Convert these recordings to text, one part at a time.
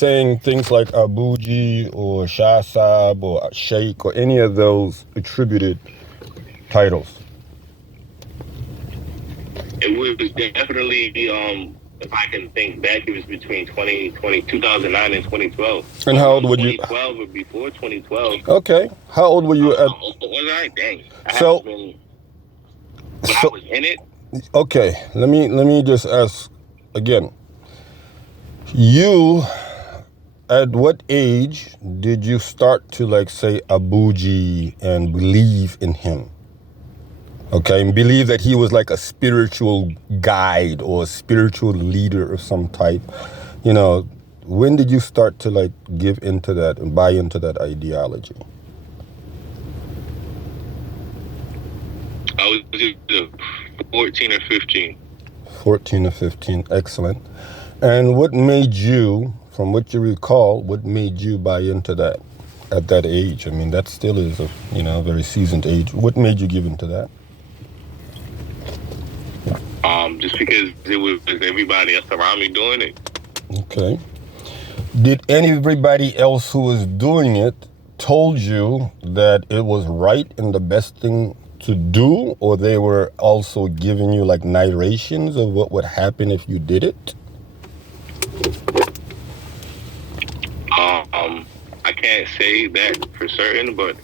saying things like Abuji or Shahsab or Sheikh or any of those attributed titles? It was definitely, if I can think back, it was between 2009 and 2012. And how old were you? 2012 or before 2012. Okay. How old were you at? Was I? Dang. I So, I was in it. Okay. Let me just ask again. You, at what age did you start to like say Abuji and believe in him? Okay, and believe that he was like a spiritual guide or a spiritual leader of some type. You know, when did you start to like give into that and buy into that ideology? I was either 14 or 15. 14 or 15, excellent. And what made you, from what you recall, what made you buy into that at that age? I mean, that still is a, very seasoned age. What made you give into that? Just because it was everybody else around me doing it. Okay. Did everybody else who was doing it told you that it was right and the best thing to do, or they were also giving you like narrations of what would happen if you did it? I can't say that for certain, but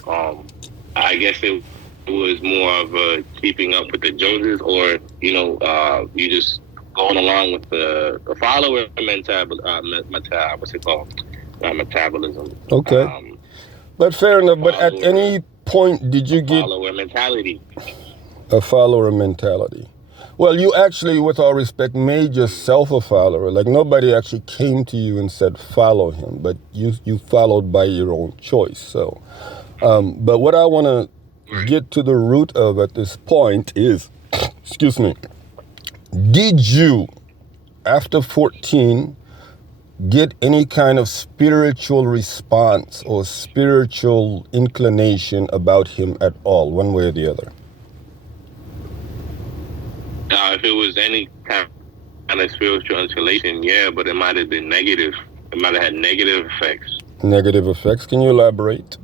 I guess it was more of a keeping up with the Joneses, or you just going along with the follower metabolism. Okay, but fair enough. But at any point, did you get follower mentality? A follower mentality. Well, you actually, with all respect, made yourself a follower. Like nobody actually came to you and said follow him, but you followed by your own choice. So, but what I want to get to the root of at this point is, excuse me, did you, after 14, get any kind of spiritual response or spiritual inclination about him at all, one way or the other? If it was any kind of spiritual installation, yeah, but it might have been negative. It might have had negative effects. Negative effects? Can you elaborate?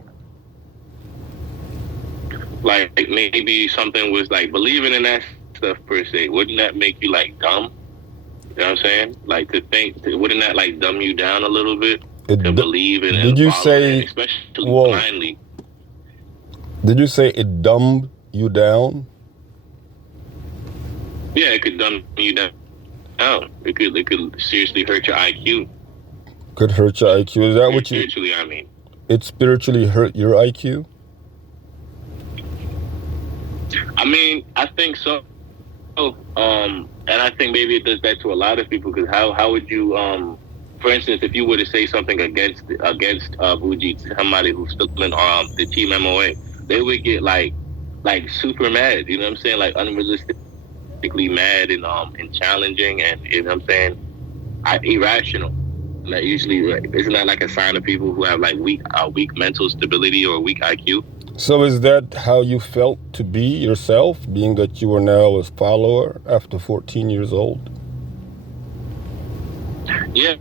Like maybe something was like believing in that stuff per se. Wouldn't that make you like dumb? You know what I'm saying? Like to think, wouldn't that like dumb you down a little bit? To believe in it. Did you say, especially blindly? Did you say it dumbed you down? Yeah, it could dumb you down. It could seriously hurt your IQ. Could hurt your IQ? Is that what you... Spiritually, I mean. It spiritually hurt your IQ? I mean, I think so. And I think maybe it does that to a lot of people, because how would you, for instance, if you were to say something against Buji, somebody who's still in the TMOA, they would get like super mad. You know what I'm saying? Like unrealistically mad and challenging, and you know what I'm saying, irrational. Like usually, isn't that like a sign of people who have like weak mental stability or weak IQ? So is that how you felt to be yourself, being that you are now a follower after 14 years old? Yeah,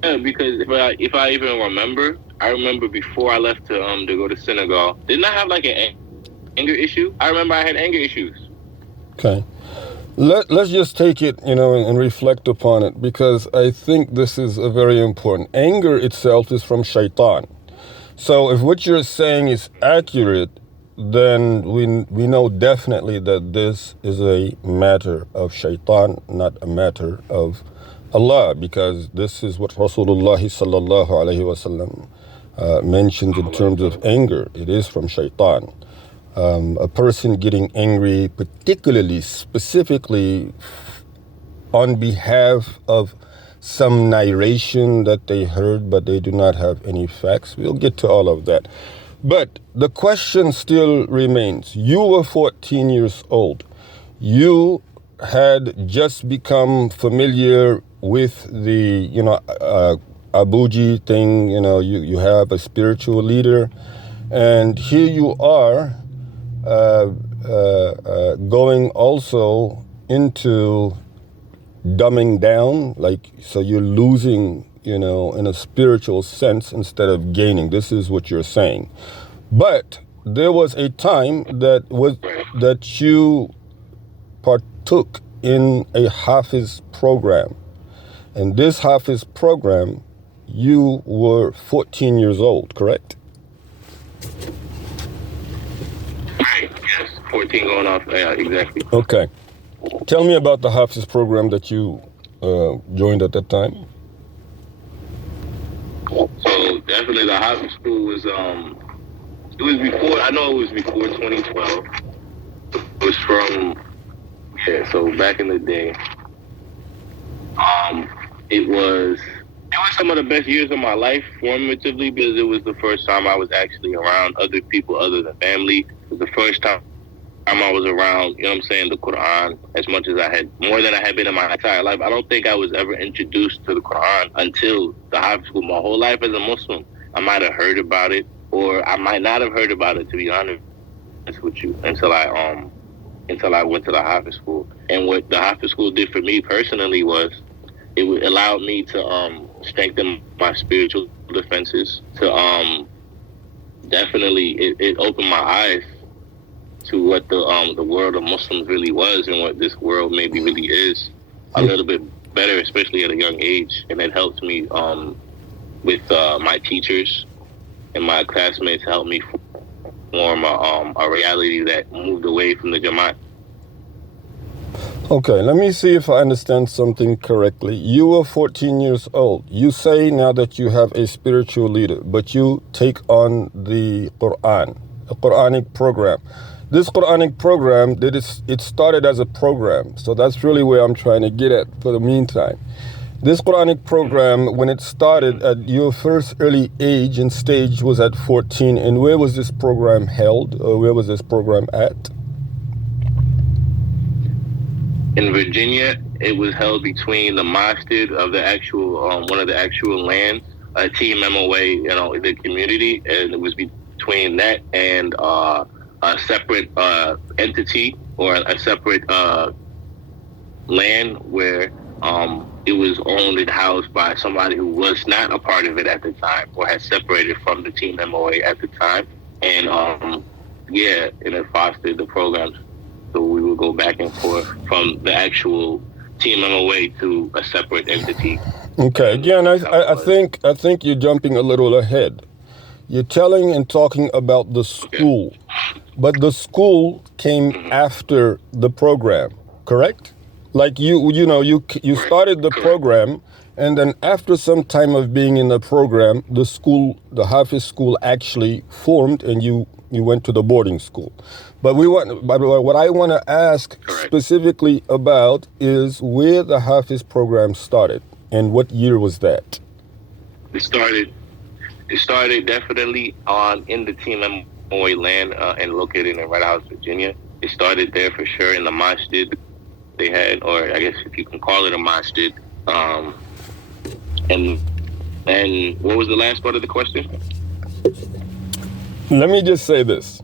because if I even remember, I remember before I left to go to Senegal, didn't I have like an anger issue? I remember I had anger issues. Okay. Let's just take it, and reflect upon it, because I think this is a very important. Anger itself is from shaitan. So if what you're saying is accurate, then we know definitely that this is a matter of shaitan, not a matter of Allah, because this is what Rasulullah sallallahu alaihi wasallam mentions in terms of anger. It is from shaitan. A person getting angry, particularly, specifically on behalf of some narration that they heard, but they do not have any facts. We'll get to all of that. But the question still remains. You were 14 years old. You had just become familiar with the, Abuji thing. You have a spiritual leader. And here you are going also into dumbing down, so you're losing in a spiritual sense instead of gaining. This is what you're saying. But there was a time that you partook in a Hafiz program. And this Hafiz program, you were 14 years old, correct? Right, yes. 14 going off, yeah, exactly. Okay. Tell me about the Hafiz program that you joined at that time. So definitely the Hafiz school was, it was before, I know it was before 2012. It was from, so back in the day. It was some of the best years of my life formatively, because it was the first time I was actually around other people other than family. It was the first time I was around, the Quran as much as I had, more than I had been in my entire life. I don't think I was ever introduced to the Quran until the Hafiz school. My whole life as a Muslim, I might have heard about it, or I might not have heard about it, to be honest with you, until I went to the Hafiz school. And what the Hafiz school did for me personally was, it allowed me to strengthen my spiritual defenses. To definitely, it opened my eyes to what the world of Muslims really was, and what this world maybe really is a little bit better, especially at a young age. And it helped me with my teachers and my classmates, helped me form a reality that moved away from the Jamaat. Okay, let me see if I understand something correctly. You were 14 years old. You say now that you have a spiritual leader, but you take on the Quran, a Quranic program. This Quranic program, it started as a program, so that's really where I'm trying to get at for the meantime. This Quranic program, when it started at your first early age and stage, was at 14. And where was this program held, or where was this program at? In Virginia, it was held between the Mujtahid of the actual, one of the actual lands, TMOA, the community, and it was between that and a separate entity, or a separate land where it was owned and housed by somebody who was not a part of it at the time, or had separated from the TMOA at the time, and and it fostered the programs. So we would go back and forth from the actual TMOA to a separate entity. Okay, again, I think you're jumping a little ahead. You're telling and talking about the school, but the school came after the program, correct? Like you started the program, and then after some time of being in the program, the Hafiz school actually formed, and you went to the boarding school. But what I want to ask specifically about is where the Hafiz program started, and what year was that? It started definitely in the TMOA land and located in Red House, Virginia. It started there for sure in the Mujtahid they had, or I guess if you can call it a Mujtahid. And what was the last part of the question? Let me just say this.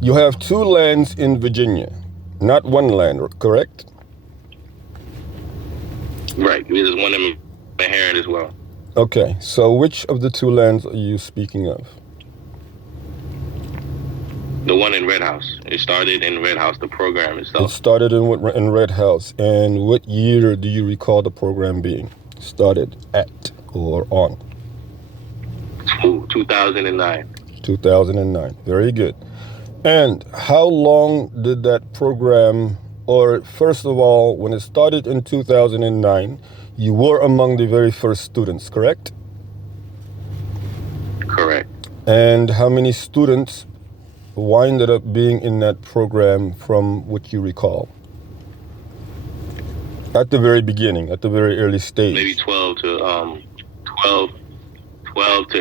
You have two lands in Virginia, not one land, correct? Right. There's one in Manhattan as well. Okay, so which of the two lands are you speaking of? The one in Red House. It started in Red House, the program itself. It started in Red House. And what year do you recall the program being started at or on? 2009. 2009. Very good. And how long did that program, or first of all, when it started in 2009, you were among the very first students, correct? Correct. And how many students winded up being in that program from what you recall? At the very beginning, at the very early stage. Maybe 12 to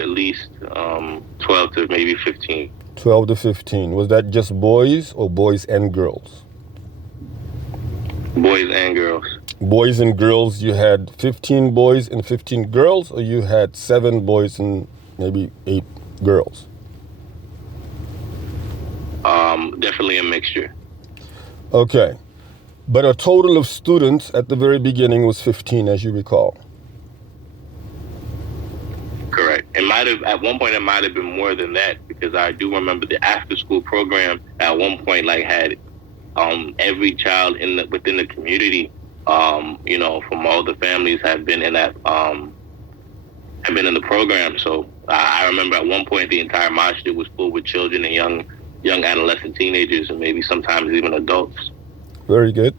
at least 12 to maybe 15. 12 to 15. Was that just boys or boys and girls? Boys and girls. Boys and girls, you had 15 boys and 15 girls, or you had 7 boys and maybe 8 girls? Definitely a mixture. Okay. But a total of students at the very beginning was 15, as you recall. It might have at one point. It might have been more than that because I do remember the after school program at one point like had every child within the community, from all the families had been in that have been in the program. So I remember at one point the entire masjid was full with children and young adolescent teenagers and maybe sometimes even adults. Very good.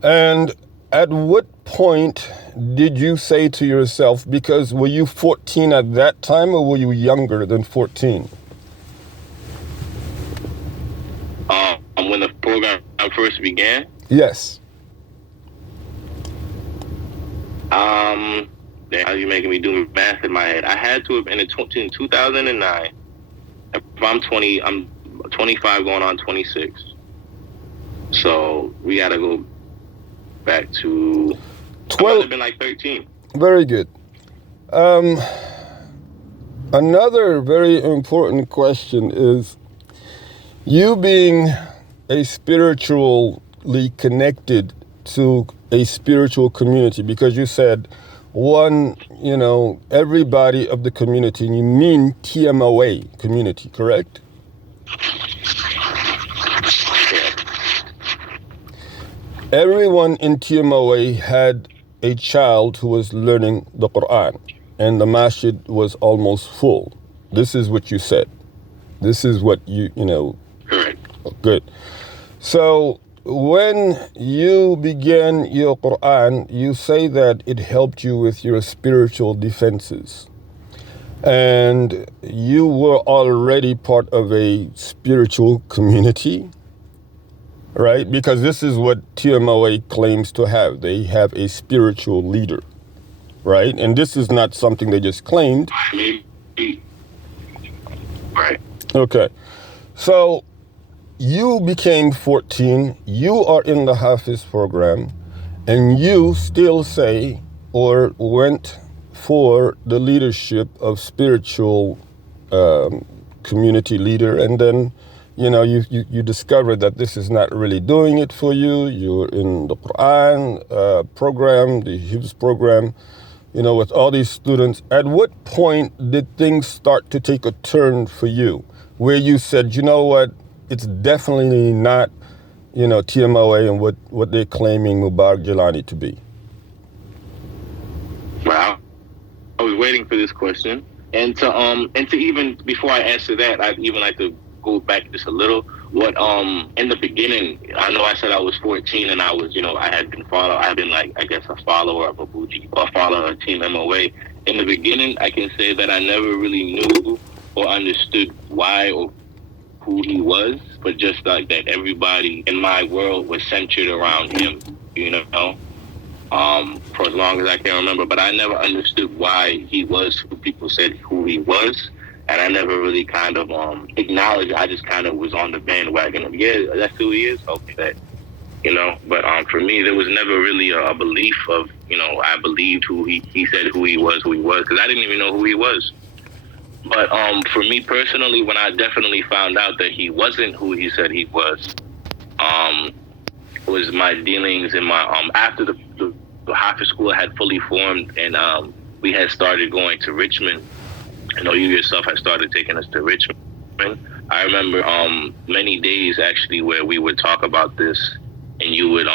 And at what point did you say to yourself, because were you 14 at that time or were you younger than 14? When the program first began? Yes. How are you making me do math in my head? I had to have been in 2009. If I'm 20, I'm 25 going on 26. So we got to go back to 12. I might have been like 13. Very good. Another very important question is, you being a spiritually connected to a spiritual community, because you said everybody of the community, and you mean TMOA community, correct? Everyone in TMOA had a child who was learning the Quran, and the masjid was almost full. This is what you said. This is what you know. Correct. Good. So when you began your Quran, you say that it helped you with your spiritual defenses. And you were already part of a spiritual community, right? Because this is what TMOA claims to have. They have a spiritual leader, right? And this is not something they just claimed. Right. Okay. So you became 14, you are in the Hafiz program, and you still say or went for the leadership of spiritual community leader, and then you discover that this is not really doing it for you. You're in the Quran program, the Hifz program, with all these students. At what point did things start to take a turn for you, where you said, you know what, it's definitely not, TMOA and what they're claiming Mubarak Jelani to be? Wow. I was waiting for this question. And to even before I answer that, I'd even like to go back just a little. What in the beginning, I know I said I was 14 and I was, I had been like, I guess, a follower of Abuji, or a follower of Team MOA. In the beginning, I can say that I never really knew or understood why or who he was, but just like that everybody in my world was centered around him, for as long as I can remember. But I never understood why he was who people said who he was. And I never really kind of acknowledged. I just kind of was on the bandwagon of, yeah, that's who he is. Okay, But for me, there was never really a belief of, I believed who he said who he was, because I didn't even know who he was. But for me personally, when I definitely found out that he wasn't who he said he was my dealings in my after the Hafiz school had fully formed and we had started going to Richmond. I know you yourself had started taking us to Richmond. I remember many days actually where we would talk about this, and you would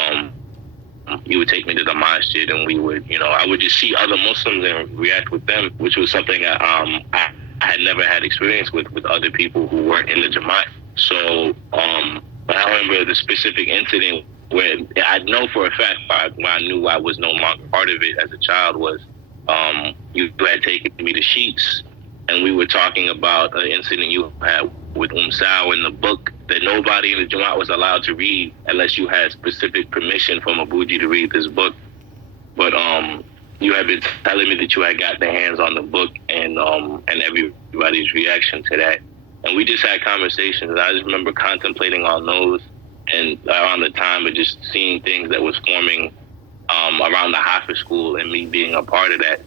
take me to the masjid, and we would, I would just see other Muslims and react with them, which was something I had never had experience with other people who weren't in the Jamaat. So I remember the specific incident where I know for a fact when I knew I was no longer part of it as a child was you had taken me to Sheets, and we were talking about an incident you had with Sao in the book that nobody in the Jamaat was allowed to read unless you had specific permission from Abuji to read this book. But you had been telling me that you had got the hands on the book and everybody's reaction to that. And we just had conversations. I just remember contemplating on those and around the time of just seeing things that was forming around the Hafiz school and me being a part of that,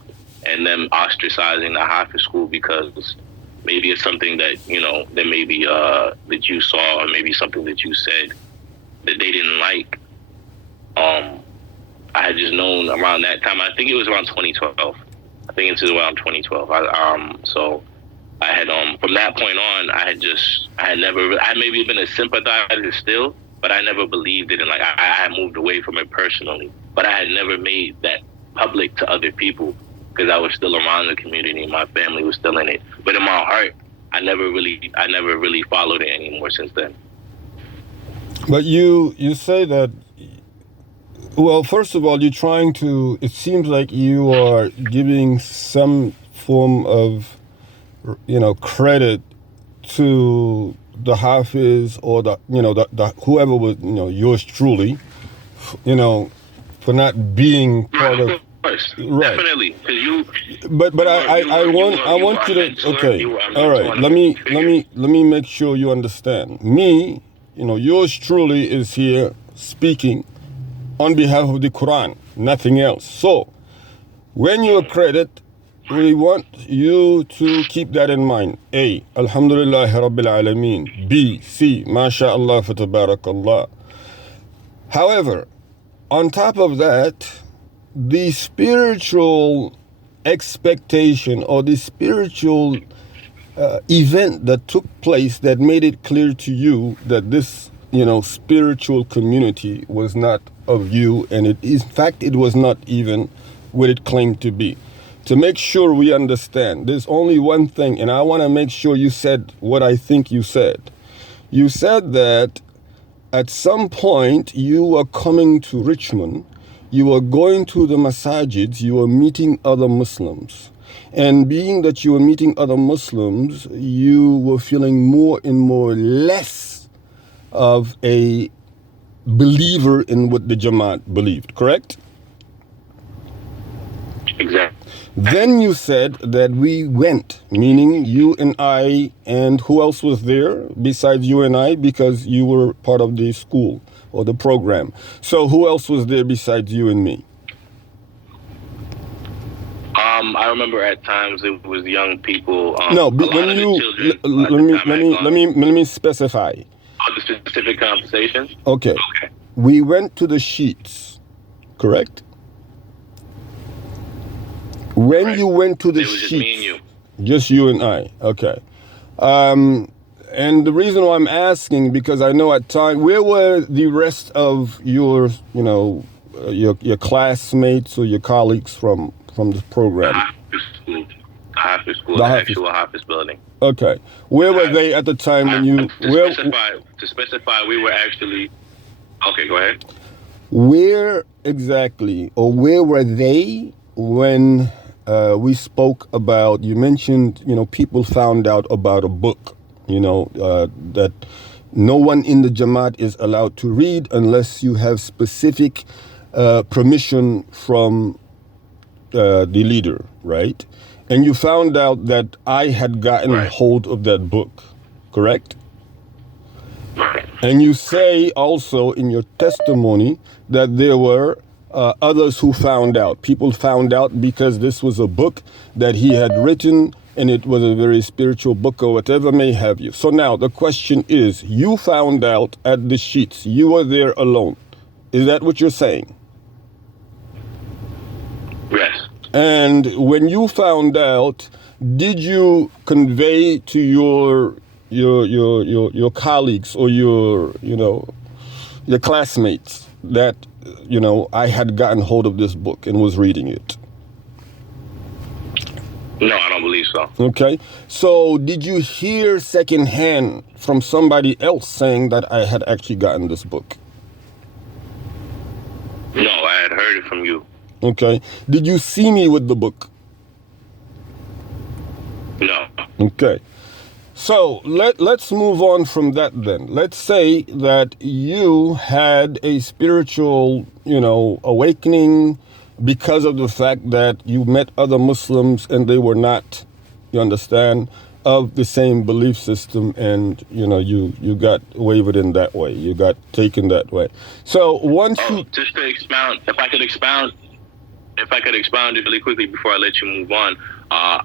and them ostracizing the Hafiz school because maybe it's something that, that maybe that you saw or maybe something that you said that they didn't like. I had just known around that time, I think it was around 2012. I think it's around 2012. So I had from that point on, I had maybe been a sympathizer still, but I never believed it, and like I had moved away from it personally. But I had never made that public to other people because I was still around the community. My family was still in it, but in my heart, I never really followed it anymore since then. But you say that. Well, first of all, you're trying to. It seems like you are giving some form of, credit to the Hafiz or the whoever was yours truly, for not being part of. Right. Definitely, because you. But I want you to. Okay. All right. Let me make sure you understand. Me, yours truly is here speaking on behalf of the Quran, nothing else. So, when you accredit, we want you to keep that in mind. A, Alhamdulillah Rabbil Alameen. B, C, MashaAllah fa tabarakallah. However, on top of that, the spiritual expectation or the spiritual event that took place that made it clear to you that this spiritual community was not of you, and in fact it was not even what it claimed to be. To make sure we understand, there's only one thing, and I want to make sure you said what I think you said. You said that at some point you were coming to Richmond, you were going to the masajids, you were meeting other Muslims. And being that you were meeting other Muslims, you were feeling more and more less of a believer in what the Jamaat believed, correct? Exactly. Then you said that we went, meaning you and I, and who else was there besides you and I, because you were part of the school or the program. So who else was there besides you and me? I remember at times it was young people. No, when you let me specify. The specific conversation? Okay. We went to the sheets, correct? When Right. you went to the It was sheets, just me and you. Just you and I, okay. And the reason why I'm asking, because I know at times, where were the rest of your, your classmates or your colleagues from the program? The actual Hafiz building. Okay. Where were they at the time when you... To specify, we were actually... Okay, go ahead. Where exactly, or where were they when we spoke about, you mentioned, people found out about a book, that no one in the Jamaat is allowed to read unless you have specific permission from the leader, right? And you found out that I had gotten hold of that book, correct? And you say also in your testimony that there were others who found out. People found out because this was a book that he had written, and it was a very spiritual book or whatever may have you. So now the question is, you found out at the sheets. You were there alone. Is that what you're saying? Yes. And when you found out, did you convey to your colleagues or your classmates that I had gotten hold of this book and was reading it? No, I don't believe so. Okay. So did you hear secondhand from somebody else saying that I had actually gotten this book? No, I had heard it from you. Okay. Did you see me with the book? No. Okay. So let's move on from that then. Let's say that you had a spiritual, awakening because of the fact that you met other Muslims and they were not, you understand, of the same belief system, and you got wavered in that way. You got taken that way. So once just to expound, if I could expound it really quickly before I let you move on.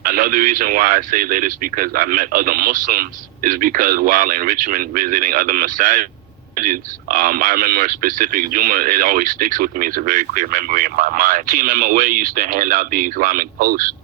Another reason why I say that is because I met other Muslims is because while in Richmond visiting other masajids, I remember a specific Juma. It always sticks with me. It's a very clear memory in my mind. TMOA used to hand out the Islamic Post